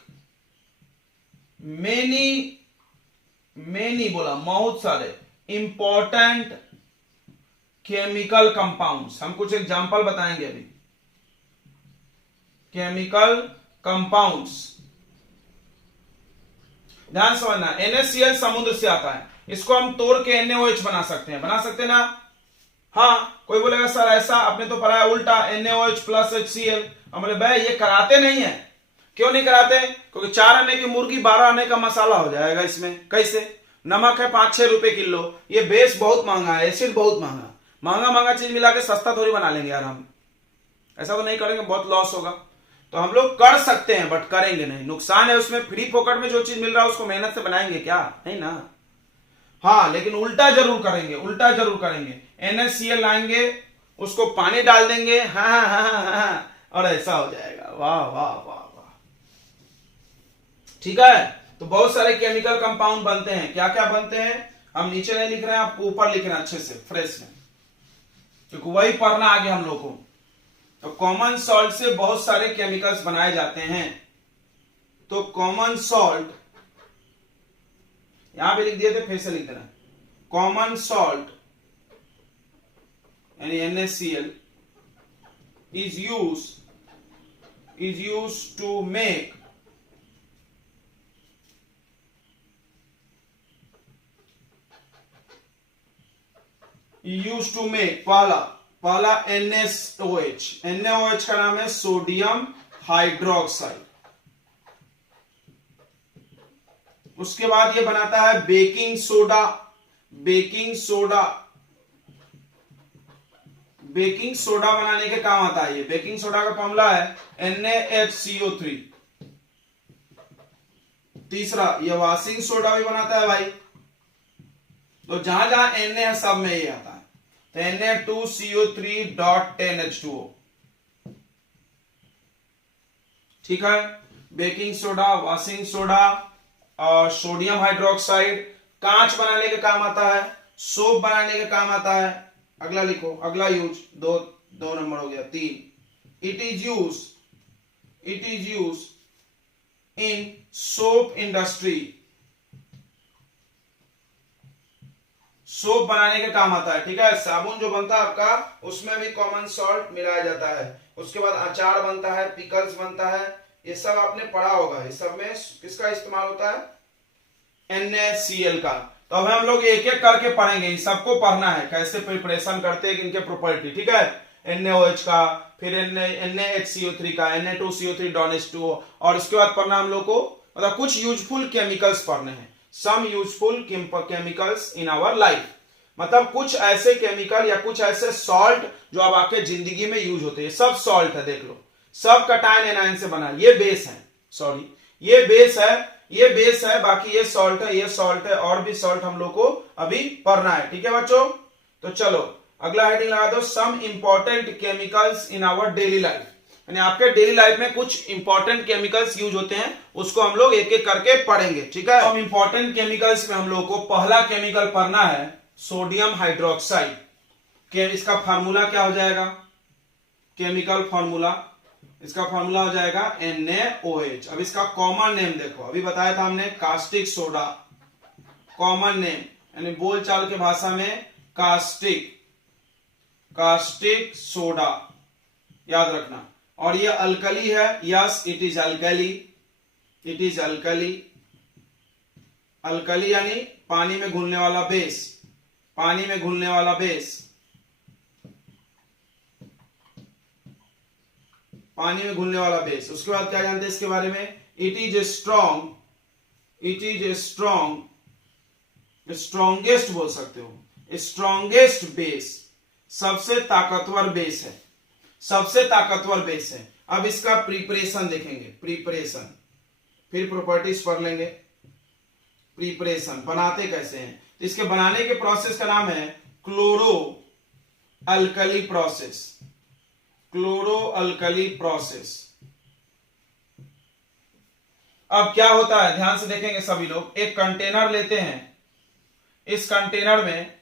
many बोला बहुत सारे इंपॉर्टेंट केमिकल कंपाउंड्स, हम कुछ एग्जांपल बताएंगे अभी। केमिकल कंपाउंड्स, ध्यान समझना, NaCl समुद्र से आता है, इसको हम तोड़ के NaOH बना सकते हैं, बना सकते हैं ना? हाँ, कोई बोलेगा सर ऐसा, आपने तो पढ़ा है उल्टा, NaOH प्लस HCl। हम बोले भाई ये कराते नहीं है। क्यों नहीं कराते? क्योंकि 4 आने की मुर्गी 12 आने का मसाला हो जाएगा इसमें। कैसे? नमक है 5-6 रुपए किलो, ये बेस बहुत महंगा है, एसिड बहुत महंगा, महंगा चीज मिला के सस्ता थोड़ी बना लेंगे यार हम। ऐसा तो नहीं करेंगे, बहुत लॉस होगा। तो हम लोग कर सकते हैं बट करेंगे नहीं, नुकसान है उसमें। फ्री फोकट में जो चीज मिल रहा है उसको मेहनत से बनाएंगे क्या? नहीं ना। हाँ, लेकिन उल्टा जरूर करेंगे, उल्टा जरूर करेंगे। NaCl लाएंगे, उसको पानी डाल देंगे, हाँ, और ऐसा हो जाएगा। वाह वाह वाह वाह, ठीक है। तो बहुत सारे केमिकल कंपाउंड बनते हैं। क्या क्या बनते हैं हम नीचे नहीं लिख रहे हैं, आपको ऊपर लिख रहे हैं अच्छे से फ्रेश में, क्योंकि वही पढ़ना आगे हम लोग को। तो कॉमन सॉल्ट से बहुत सारे केमिकल्स बनाए जाते हैं। तो कॉमन सॉल्ट यहां पे लिख दिए थे, फिर से लिख देना। कॉमन सॉल्ट यानी NaCl is used to make पहला NaOH। NaOH का नाम है सोडियम हाइड्रोक्साइड। उसके बाद ये बनाता है बेकिंग सोडा। बेकिंग सोडा बनाने के काम आता है ये। बेकिंग सोडा का फॉर्मूला है NaHCO3। तीसरा ये वॉशिंग सोडा भी बनाता है भाई। तो जहां जहां Na है सब में ये आता है। तो Na2CO3.10H2O, ठीक है। बेकिंग सोडा, वॉशिंग सोडा और सोडियम हाइड्रोक्साइड कांच बनाने के काम आता है, सोप बनाने के काम आता है। अगला लिखो, अगला यूज, दो नंबर हो गया। 3, it is use in soap industry. Soap बनाने के काम आता है, ठीक है। साबुन जो बनता है आपका, उसमें भी कॉमन सॉल्ट मिलाया जाता है। उसके बाद अचार बनता है, पिकल्स बनता है, ये सब आपने पढ़ा होगा। इस सब में किसका इस्तेमाल होता है? NaCl का। तो अब हम लोग एक एक करके पढ़ेंगे, इन सबको पढ़ना है, कैसे प्रिपरेशन करते हैं, इनके प्रॉपर्टी, ठीक है। NaOH का, फिर NaHCO3 का, Na2CO3.H2O, और उसके बाद पढ़ना हम लोग को, मतलब कुछ यूजफुल केमिकल्स पढ़ने हैं। Some useful chemicals in our life, मतलब कुछ ऐसे केमिकल या कुछ ऐसे सॉल्ट जो अब आपके जिंदगी में यूज होते हैं। सब सॉल्ट है, देख लो, सब कटायन एनायन से बना। ये बेस है, सॉरी ये बेस है, बाकी ये सॉल्ट है, ये सॉल्ट है, और भी सॉल्ट हम लोग को अभी पढ़ना है, ठीक है बच्चों। तो चलो अगला हेडिंग लगा दो, some important chemicals in our daily life. यानी आपके डेली लाइफ में कुछ इंपॉर्टेंट केमिकल्स यूज होते हैं, उसको हम लोग एक एक करके पढ़ेंगे, ठीक है। हम इंपॉर्टेंट केमिकल्स में हम लोग को पहला केमिकल पढ़ना है सोडियम हाइड्रोक्साइड। इसका फार्मूला क्या हो जाएगा? केमिकल फार्मूला, इसका फार्मूला हो जाएगा NaOH। अब इसका कॉमन नेम देखो, अभी बताया था हमने कास्टिक सोडा, कॉमन नेम यानी बोलचाल के भाषा में कास्टिक सोडा, याद रखना। और ये अल्कली है, yes it is alkali, alkali यानी पानी में घुलने वाला बेस, पानी में घुलने वाला बेस, पानी में घुलने वाला बेस। उसके बाद क्या जानते हैं इसके बारे में? इट इज ए स्ट्रॉन्गेस्ट बोल सकते हो, स्ट्रॉन्गेस्ट बेस, सबसे ताकतवर बेस है, सबसे ताकतवर बेस है। अब इसका प्रिपरेशन देखेंगे, प्रिपरेशन, फिर प्रॉपर्टीज पढ़ लेंगे। प्रिपरेशन बनाते कैसे हैं, तो इसके बनाने के प्रोसेस का नाम है chloro alkali process, chloro alkali process. अब क्या होता है ध्यान से देखेंगे सभी लोग। एक कंटेनर लेते हैं, इस कंटेनर में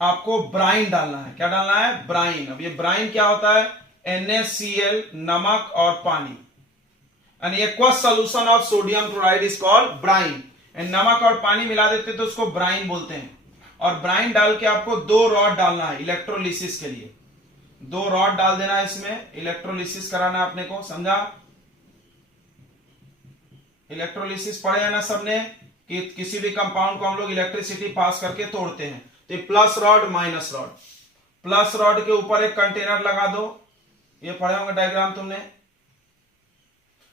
आपको ब्राइन डालना है। क्या डालना है? ब्राइन। अब ये ब्राइन क्या होता है? NaCl, नमक और पानी। An aqueous solution of sodium chloride is called brine. नमक और पानी मिला देते तो उसको ब्राइन बोलते हैं। और ब्राइन डाल के आपको 2 रॉड डालना है इलेक्ट्रोलिसिस के लिए। 2 रॉड डाल देना है इसमें, इलेक्ट्रोलिसिस कराना है अपने को, समझा? इलेक्ट्रोलिसिस पढ़े है ना सबने कि किसी भी कंपाउंड को हम लोग इलेक्ट्रिसिटी पास करके तोड़ते हैं। तो plus rod minus rod, plus rod के ऊपर एक कंटेनर लगा दो, ये पढ़े होंगे डायग्राम तुमने,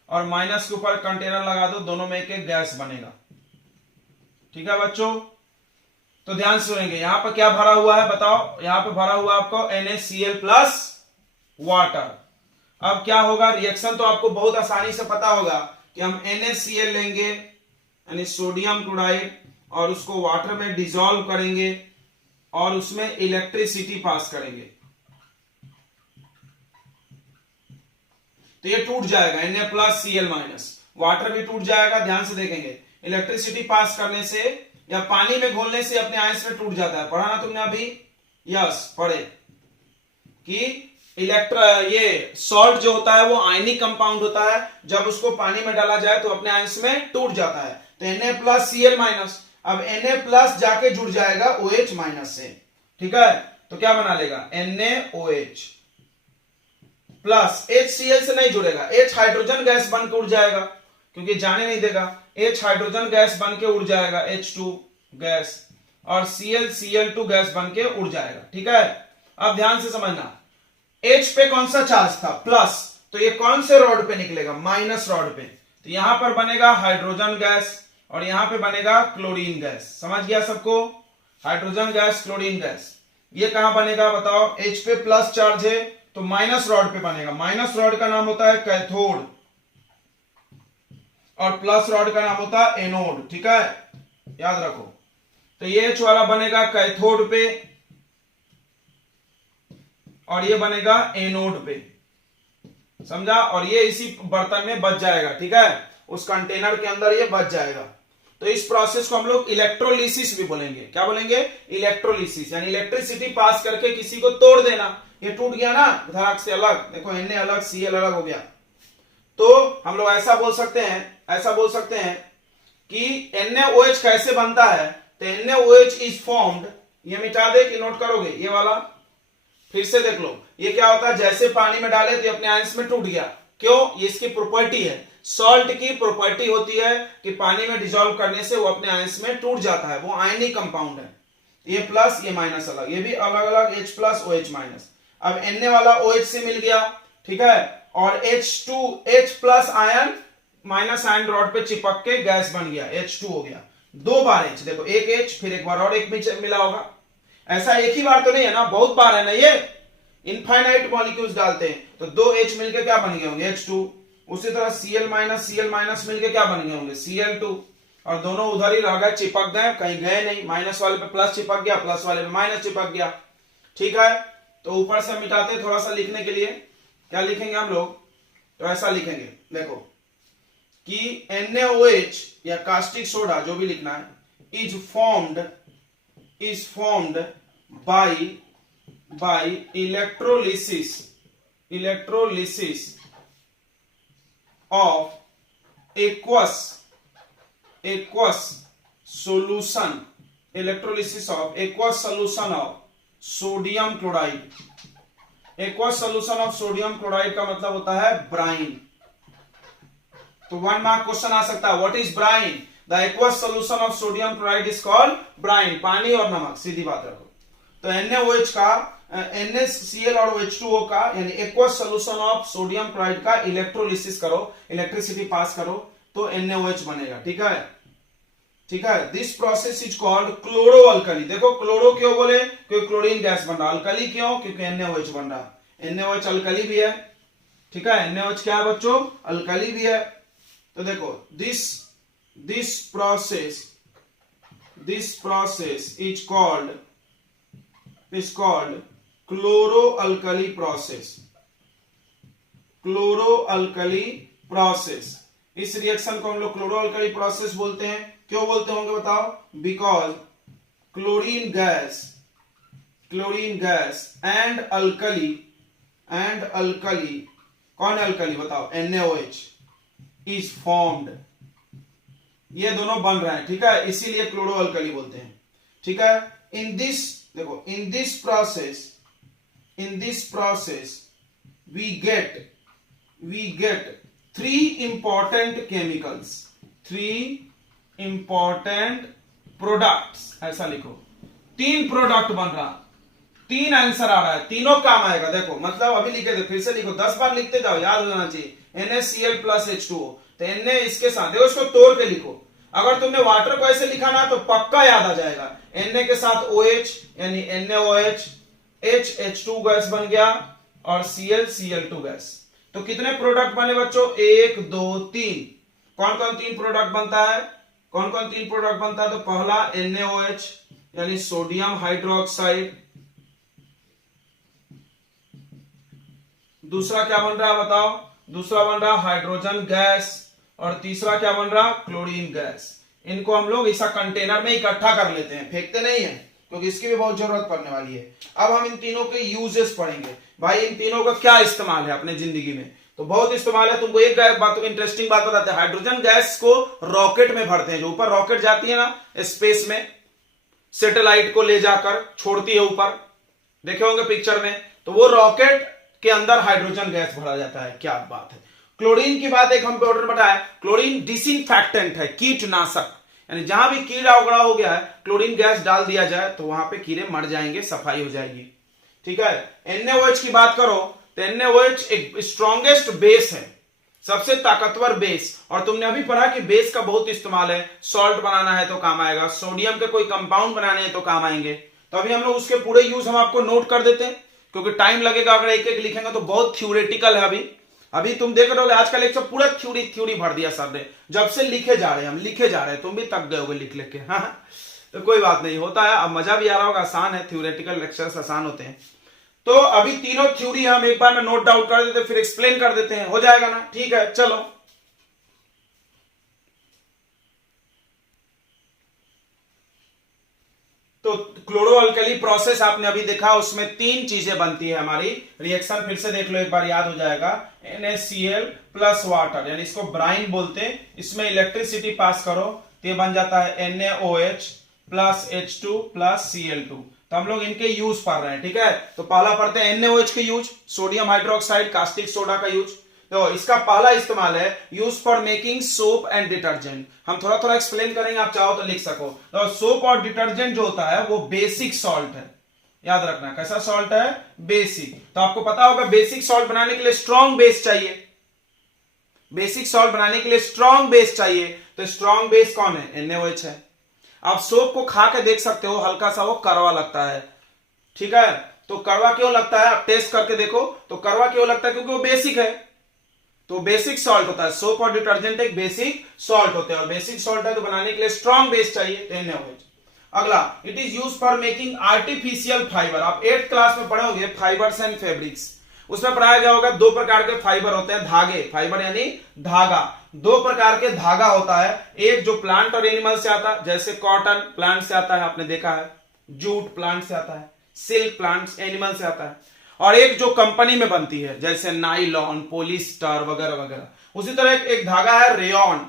और माइनस के ऊपर कंटेनर लगा दो, दोनों में एक एक गैस बनेगा। ठीक है बच्चों, तो ध्यान से सुनेंगे। यहां पर क्या भरा हुआ है बताओ? यहां पर भरा हुआ आपको NaCl प्लस वाटर। अब क्या होगा रिएक्शन, तो आपको बहुत आसानी से पता होगा कि हम NaCl लेंगे यानी सोडियम क्लोराइड, और उसको वाटर में डिसॉल्व करेंगे और उसमें इलेक्ट्रिसिटी पास करेंगे, तो ये टूट जाएगा Na plus Cl minus, water भी टूट जाएगा। ध्यान से देखेंगे, इलेक्ट्रिसिटी पास करने से या पानी में घोलने से अपने आयंस में टूट जाता है। पढ़ा ना तुमने अभी? यस पढ़े कि ये सॉल्ट जो होता है वो आयनिक कंपाउंड होता है, जब उसको पानी में डाला जाए तो अपने आयंस में टूट जाता है। तो Na प्लस Cl माइनस, अब Na प्लस जाके जुड़ जाएगा OH माइनस से। ठीक है, तो क्या बना लेगा NaOH प्लस HCl से नहीं जुड़ेगा, H हाइड्रोजन गैस बन के उड़ जाएगा क्योंकि जाने नहीं देगा। H हाइड्रोजन गैस बन के उड़ जाएगा H2 गैस, और Cl Cl2 गैस बन के उड़ जाएगा। ठीक है, अब ध्यान से समझना, H पे कौन सा चार्ज था? प्लस, तो ये कौन से रॉड पे निकलेगा? माइनस रॉड पे। तो यहां पर बनेगा हाइड्रोजन गैस और यहां पे बनेगा क्लोरीन गैस। समझ गया सबको? Hydrogen gas, chlorine gas. ये कहां बनेगा बताओ? H पे प्लस चार्ज है तो माइनस रॉड पे बनेगा। माइनस रॉड का नाम होता है कैथोड और प्लस रॉड का नाम होता है एनोड। ठीक है, याद रखो। तो ये H वाला बनेगा कैथोड पे और ये बनेगा एनोड पे, समझा? और ये इसी बर्तन में बच जाएगा। ठीक है, उस कंटेनर के अंदर ये बच जाएगा। तो इस प्रोसेस को हम लोग इलेक्ट्रोलिसिस भी बोलेंगे। क्या बोलेंगे? इलेक्ट्रोलिसिस, यानी इलेक्ट्रिसिटी पास करके किसी को तोड़ देना। ये टूट गया ना धड़ाक से अलग, देखो Na अलग Cl अलग हो गया। तो हम लोग ऐसा बोल सकते हैं कि NaOH कैसे बनता है? तो NaOH इज फॉर्म्ड, ये मिटा दे कि नोट करोगे? ये वाला फिर से देख लो, ये क्या होता है? जैसे पानी में डाले तो अपने आयंस में टूट गया। क्यों? ये इसकी प्रॉपर्टी है, सॉल्ट की प्रॉपर्टी होती है कि पानी में डिसॉल्व करने से वो अपने आयंस में टूट जाता है, वो आयनिक कंपाउंड है। ये प्लस ये माइनस अलग, ये भी अलग अलग, H प्लस OH माइनस। अब Na वाला OH से मिल गया, ठीक है, और H plus ion minus ion rod पे चिपक के गैस बन गया, H2 हो गया। 2 बार H, देखो एक H फिर एक बार और एक मिला होगा। ऐसा एक ही बार तो नहीं है ना, बहुत बार है ना, ये इनफाइनाइट मॉलिक्यूल्स डालते हैं। तो 2 H मिलके क्या बन गए होंगे? H2। उसी तरह Cl माइनस मिलके क्या बन गए होंगे? Cl2। और दोनों उधर ही रह गए, चिपक गए, कहीं गए नहीं। माइनस वाले पे प्लस चिपक गया, प्लस वाले पे माइनस चिपक गया। ठीक है, तो ऊपर से मिटाते थोड़ा सा लिखने के लिए। क्या लिखेंगे हम लोग? तो ऐसा लिखेंगे, देखो कि NaOH या कास्टिक सोडा जो भी लिखना है, is formed by electrolysis of aqueous solution of sodium chloride। aqueous solution of sodium chloride का मतलब होता है ब्राइन। तो 1 मार्क क्वेश्चन आ सकता है, what is brine? The aqueous solution of sodium chloride is called brine, पानी और नमक, सीधी बात रखो। तो NaOH का, NaCl और H2O का यानी aqueous solution of sodium chloride का इलेक्ट्रोलिसिस करो, इलेक्ट्रिसिटी पास करो तो NaOH बनेगा। ठीक है, ठीक है। This process is called chloro alkali. देखो क्लोरो क्यों बोले? क्योंकि क्लोरीन गैस बन रहा। अल्कली क्यों? क्योंकि NaOH बन रहा। NaOH अल्कली भी है, ठीक है। NaOH क्या है बच्चों? अल्कली भी है। तो देखो this process is called chloro alkali process. इस रिएक्शन को हम लोग क्लोरो अल्कली प्रोसेस बोलते हैं। क्यों बोलते होंगे बताओ? Because chlorine gas and alkali, कौन है अल्कली बताओ? NaOH इज फॉर्म्ड, ये दोनों बन रहे हैं, ठीक है, इसीलिए क्लोरो अल्कली बोलते हैं, ठीक है। इन दिस देखो, in this process we get three important chemicals, three important products, ऐसा लिखो। 3 प्रोडक्ट बन रहा, 3 आंसर आ रहा है, तीनों काम आएगा। देखो मतलब अभी लिखे थे, फिर से लिखो, 10 बार लिखते जाओ, याद हो जाना चाहिए। NaCl प्लस H2O, तो Na इसके साथ देखो, इसको तोड़ के लिखो। अगर तुमने वाटर को ऐसे लिखा ना तो पक्का याद आ जाएगा। Na के साथ OH यानी NaOH, H H2 गैस बन गया और Cl Cl2 गैस। तो कितने प्रोडक्ट बने बच्चों? 1 2 3। कौन कौन 3 प्रोडक्ट बनता है? कौन कौन 3 प्रोडक्ट बनता है? तो पहला NaOH यानी सोडियम हाइड्रोक्साइड, दूसरा क्या बन रहा है बताओ? दूसरा बन रहा हाइड्रोजन गैस, और तीसरा क्या बन रहा? Chlorine gas. इनको हम लोग ऐसा कंटेनर में इकट्ठा कर लेते हैं, फेंकते नहीं है, क्योंकि इसकी भी बहुत जरूरत पड़ने वाली है। अब हम इन तीनों के यूजेस पढ़ेंगे। भाई इन तीनों का क्या इस्तेमाल है अपने जिंदगी में? तो बहुत इस्तेमाल है। तुमको एक बात, इंटरेस्टिंग बात बताते हैं। हाइड्रोजन गैस को रॉकेट में भरते हैं, जो ऊपर रॉकेट जाती है ना स्पेस में, सैटेलाइट को ले जाकर छोड़ती है ऊपर, देखे होंगे पिक्चर में, तो वो रॉकेट के अंदर हाइड्रोजन गैस भरा जाता है। क्या बात है। क्लोरीन की बात एक हम इंपॉर्टेंट बताया, क्लोरीन डिसइंफेक्टेंट है, कीटनाशक, यानी जहां भी कीड़ा उगड़ा हो गया है, क्लोरीन गैस डाल दिया जाए तो वहां पे कीड़े मर जाएंगे, सफाई हो जाएगी। ठीक है। NaOH की बात करो तो NaOH एक स्ट्रॉन्गेस्ट बेस है, सबसे ताकतवर बेस। और तुमने अभी पढ़ा कि बेस का बहुत इस्तेमाल है, सॉल्ट बनाना है तो काम आएगा, सोडियम के कोई कंपाउंड बनाने हैं तो काम आएंगे। तो अभी हम लोग उसके पूरे यूज हम आपको नोट कर देते हैं, क्योंकि टाइम लगेगा, अगर एक एक लिखेंगे तो बहुत थ्योरेटिकल है। अभी तुम देख रहे हो आजकल एक सब पूरा थ्योरी भर दिया सर ने, जब से लिखे जा रहे हैं हम, लिखे जा रहे हैं, तुम भी थक गए होगे लिख लिख के। हाँ तो कोई बात नहीं, होता है, अब मजा भी आ रहा होगा, आसान है, थ्योरेटिकल लेक्चर्स आसान होते हैं। तो अभी तीनों थ्योरी हम एक बार में नोट डाउन कर देते, फिर एक्सप्लेन कर देते हैं, हो जाएगा ना? ठीक है, चलो। तो क्लोरो अल्कली प्रोसेस आपने अभी देखा, उसमें 3 चीजें बनती है हमारी। रिएक्शन फिर से देख लो एक बार, याद हो जाएगा। NaCl प्लस वाटर, यानी इसको ब्राइन बोलते हैं, इसमें इलेक्ट्रिसिटी पास करो तो ये बन जाता है NaOH plus H2 plus Cl2। तो हम लोग इनके यूज पढ़ रहे हैं। ठीक है, तो पहला पढ़ते हैं NaOH के use, sodium hydroxide caustic soda का यूज। तो इसका पहला इस्तेमाल है use for making soap and detergent. हम थोड़ा थोड़ा एक्सप्लेन करेंगे, आप चाहो तो लिख सको। तो सोप और डिटर्जेंट जो होता है वो बेसिक सॉल्ट है, याद रखना। कैसा सॉल्ट है? बेसिक। तो आपको पता होगा बेसिक सॉल्ट बनाने के लिए स्ट्रॉन्ग बेस चाहिए, बेसिक सॉल्ट बनाने के लिए स्ट्रॉन्ग बेस चाहिए। तो स्ट्रॉन्ग बेस कौन है? NaOH है। आप सोप को खा के देख सकते हो, हल्का सा वो कड़वा लगता है। ठीक है, तो कड़वा क्यों लगता है? आप टेस्ट करके देखो तो कड़वा क्यों लगता है? क्योंकि वो बेसिक है, तो बेसिक सॉल्ट होता है। सोप और डिटर्जेंट एक बेसिक सॉल्ट होते हैं, और बेसिक सॉल्ट है तो बनाने के लिए स्ट्रॉन्ग बेस चाहिए, तो NaOH। अगला, it is use for making artificial fibre. आप 8th क्लास में पढ़े होंगे फाइबर्स एंड फैब्रिक्स, उसमें पढ़ाया गया होगा 2 प्रकार के फाइबर होते हैं, धागे, फाइबर यानी धागा। 2 प्रकार के धागा होता है, एक जो प्लांट और एनिमल से आता है, जैसे कॉटन प्लांट से आता है, आपने देखा है, जूट प्लांट से आता है, सिल्क प्लांट एनिमल से आता है, और एक जो कंपनी में बनती है, जैसे नाइलॉन, पॉलिस्टर वगैरह वगैरह। उसी तरह एक धागा है रेयॉन।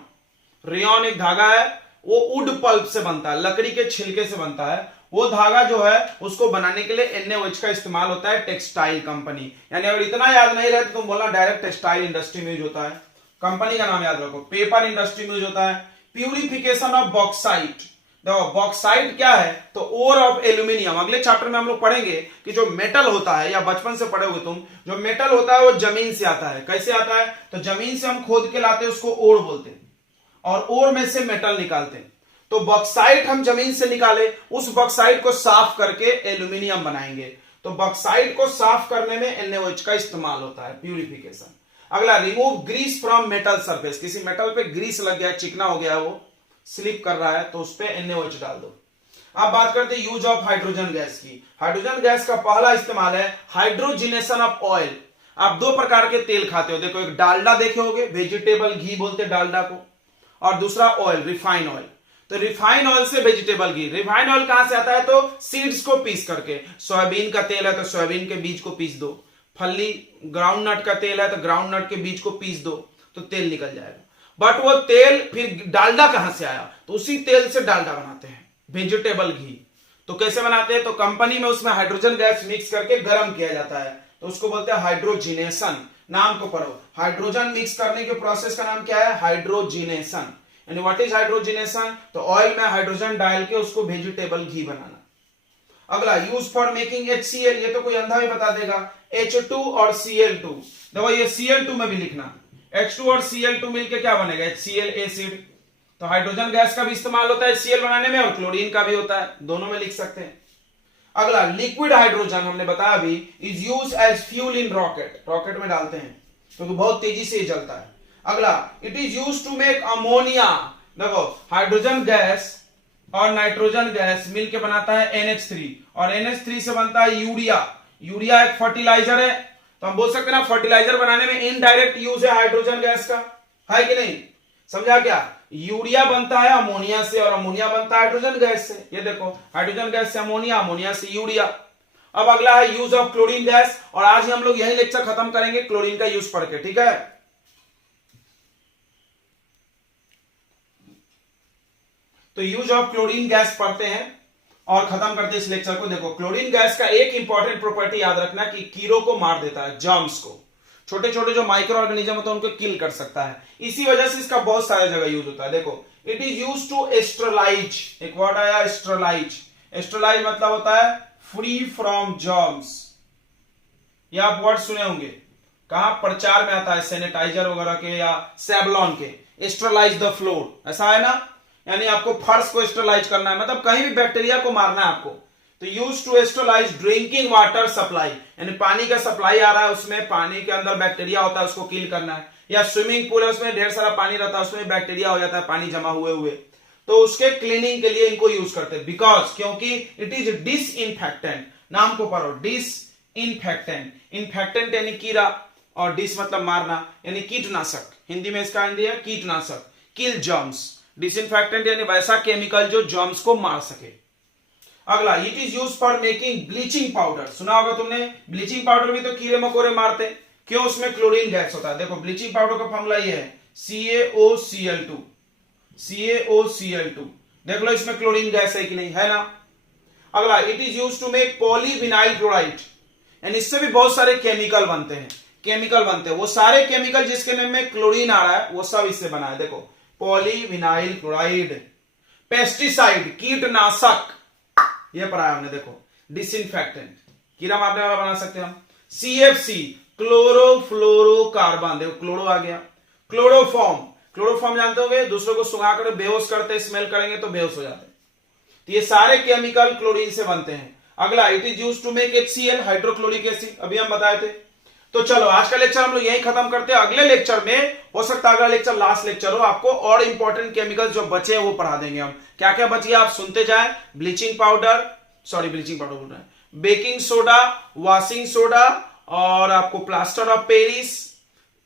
रेयॉन एक धागा है, वो वुड पल्प से बनता है, लकड़ी के छिलके से बनता है। वो धागा जो है उसको बनाने के लिए NaOH का इस्तेमाल होता है, टेक्सटाइल कंपनी। यानी अगर इतना याद नहीं रहे तो तुम बोलना डायरेक्ट टेक्सटाइल इंडस्ट्री में यूज होता है। कंपनी का नाम याद रखो, पेपर इंडस्ट्री में यूज होता है। प्यूरिफिकेशन ऑफ बॉक्साइट, देखो बॉक्साइट क्या है? तो ओर ऑफ एल्यूमिनियम। अगले चैप्टर में हम लोग पढ़ेंगे कि जो मेटल होता है, या बचपन से पढ़े होगे तुम, जो मेटल होता है वो जमीन से आता है। कैसे आता है? तो जमीन से हम खोद के लाते हैं, उसको ओर बोलते हैं, और ओर में से मेटल निकालते हैं। तो बॉक्साइट हम जमीन से निकाले, उस बॉक्साइट को साफ करके एल्यूमिनियम बनाएंगे। तो बॉक्साइट को साफ करने में NaOH का इस्तेमाल होता है, प्यूरिफिकेशन। अगला, remove grease from metal surface. किसी मेटल पे ग्रीस लग गया, चिकना हो गया, वो स्लिप कर रहा है, तो उस पे NaOH डाल दो। अब बात करते हैं यूज ऑफ हाइड्रोजन गैस की। हाइड्रोजन गैस का पहला इस्तेमाल है हाइड्रोजिनेशन ऑफ ऑयल। आप 2 प्रकार के तेल खाते हो, देखो, एक डालडा देखे होगे, वेजिटेबल घी बोलते हैं डालडा को, और दूसरा ऑयल, रिफाइन ऑयल। तो रिफाइन ऑयल से वेजिटेबल घी। रिफाइन ऑयल कहां से आता है? तो सीड्स को पीस करके। सोयाबीन का तेल है तो सोयाबीन के बीज को पीस दो, फली ग्राउंड नट का तेल है तो ग्राउंड नट के बीज को पीस दो, तो तेल निकल जाएगा। बट वो तेल फिर डालडा कहां से आया? तो उसी तेल से डालडा बनाते हैं, वेजिटेबल घी। तो कैसे बनाते हैं, तो कंपनी में उसमें हाइड्रोजन गैस मिक्स करके गर्म किया जाता है, तो उसको बोलते हैं हाइड्रोजिनेशन। नाम को पढ़ो, हाइड्रोजन मिक्स करने के प्रोसेस का नाम क्या है, हाइड्रोजिनेशन। यानी व्हाट इज हाइड्रोजिनेशन, तो ऑयल में हाइड्रोजन डाल के उसको वेजिटेबल घी बनाना। अगला, यूज फॉर मेकिंग HCl, ये तो कोई अंधा भी बता देगा, H2 और Cl2। देखो ये Cl2 में भी लिखना, H2 और Cl2 मिलके क्या बनेगा, HCl एसिड। तो हाइड्रोजन गैस का भी इस्तेमाल होता है HCl बनाने में और क्लोरीन का भी होता है, दोनों में लिख सकते हैं। अगला, लिक्विड हाइड्रोजन हमने बताया अभी, is use as fuel in rocket, rocket में डालते हैं क्योंकि तो बहुत तेजी से जलता है। अगला, it is use to make ammonia. देखो हाइड्रोजन गैस और नाइट्रोजन गैस मिलकर बनाता है NH3 और NH3 से बनता है यूरिया। यूरिया एक फर्टिलाइजर है, तो हम बोल सकते हैं ना फर्टिलाइजर बनाने में इनडायरेक्ट यूज है हाइड्रोजन गैस का, है कि नहीं, समझा क्या। यूरिया बनता है अमोनिया से और अमोनिया बनता है हाइड्रोजन गैस से। ये देखो हाइड्रोजन गैस से अमोनिया, अमोनिया से यूरिया। अब अगला है यूज ऑफ क्लोरीन गैस, और आज ही हम लोग यही लेक्चर खत्म करेंगे क्लोरीन का यूज पढ़ के, ठीक है। तो यूज ऑफ क्लोरीन गैस पढ़ते हैं और खत्म करते हैं इस लेक्चर को। देखो क्लोरीन गैस का एक इंपॉर्टेंट प्रॉपर्टी याद रखना कि कीड़ों को मार देता है, जर्म्स को, छोटे छोटे जो माइक्रो ऑर्गेनिज्म होते हैं उनको किल कर सकता है। इसी वजह से इसका बहुत सारे जगह यूज होता है। देखो इट इज यूज टू एस्ट्रलाइज, एक वर्ड आया एस्ट्रलाइज। एस्ट्रलाइज मतलब होता है फ्री फ्रॉम जर्म्स। ये आप वर्ड सुने होंगे, कहां प्रचार में आता है, सैनिटाइजर वगैरह के या सेवलॉन के, एस्ट्रलाइज द फ्लोर, ऐसा है ना, यानी आपको फर्श को एस्ट्रलाइज करना है, मतलब कहीं भी बैक्टीरिया को मारना है आपको। तो use to sterilise drinking water supply, यानी पानी का सप्लाई आ रहा है, उसमें पानी के अंदर बैक्टीरिया होता है, उसको किल करना है। या स्विमिंग पूल है, उसमें ढेर सारा पानी रहता है, उसमें बैक्टीरिया हो जाता है पानी जमा हुए हुए, तो उसके क्लीनिंग के लिए इनको यूज करते हैं। बिकॉज क्योंकि इट इज डिसइंफेक्टेंट, नाम को पढ़ो, डिसइंफेक्टेंट। इन्फेक्टेंट यानी कीड़ा और डिस मतलब मारना, यानी कीटनाशक, हिंदी में इसका हिंदी है कीटनाशक, किल जर्म्स। डिसइंफेक्टेंट यानी वैसा केमिकल जो जर्म्स को मार सके। अगला, it is use for making bleaching powder, सुना होगा तुमने, ब्लीचिंग पाउडर भी तो कीड़े मकोड़े मारते, क्यों, उसमें क्लोरीन गैस होता है। देखो ब्लीचिंग पाउडर का फॉर्मूला ये है CaOCl2, CaOCl2, देख लो इसमें क्लोरीन गैस है कि नहीं, है ना। अगला, it is use to make polyvinyl chloride, यानी इससे भी बहुत सारे केमिकल बनते हैं, केमिकल बनते हैं, वो सारे केमिकल जिसके नेम में क्लोरीन आ रहा है वो सब इससे बना है। देखो पॉलीविनाइल क्लोराइड। पेस्टिसाइड कीटनाशक, ये पढ़ा है हमने, देखो डिसइंफेक्टेंट, कीड़ा मारने वाला बना सकते हैं हम। CFC क्लोरोफ्लोरोकार्बन, देखो क्लोरो आ गया। क्लोरोफॉर्म, क्लोरोफॉर्म जानते होंगे, दूसरों को सुंघा कर बेहोश करते, स्मेल करेंगे तो बेहोश हो जाते, तो ये सारे केमिकल क्लोरीन से बनते हैं। अगला, it is use to make HCl hydrochloric acid, अभी हम बताए थे। तो चलो आज का लेक्चर हम लोग यही खत्म करते हैं। अगले लेक्चर में हो सकता है अगला लेक्चर लास्ट लेक्चर हो, आपको और इंपॉर्टेंट केमिकल्स जो बचे हैं वो पढ़ा देंगे हम। क्या क्या बच गया आप सुनते जाएं, bleaching powder, sorry bleaching powder बोल रहे हैं, बेकिंग सोडा, वॉशिंग सोडा और आपको प्लास्टर ऑफ पेरिस,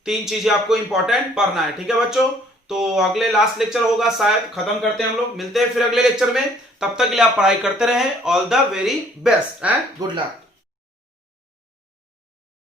3 चीजें आपको इंपॉर्टेंट पढ़ना है, ठीक है बच्चों। तो अगले लास्ट लेक्चर होगा शायद, खत्म करते हैं हम लोग, मिलते हैं फिर अगले लेक्चर में। तब तक के लिए आप पढ़ाई करते रहें। All the very best and good luck.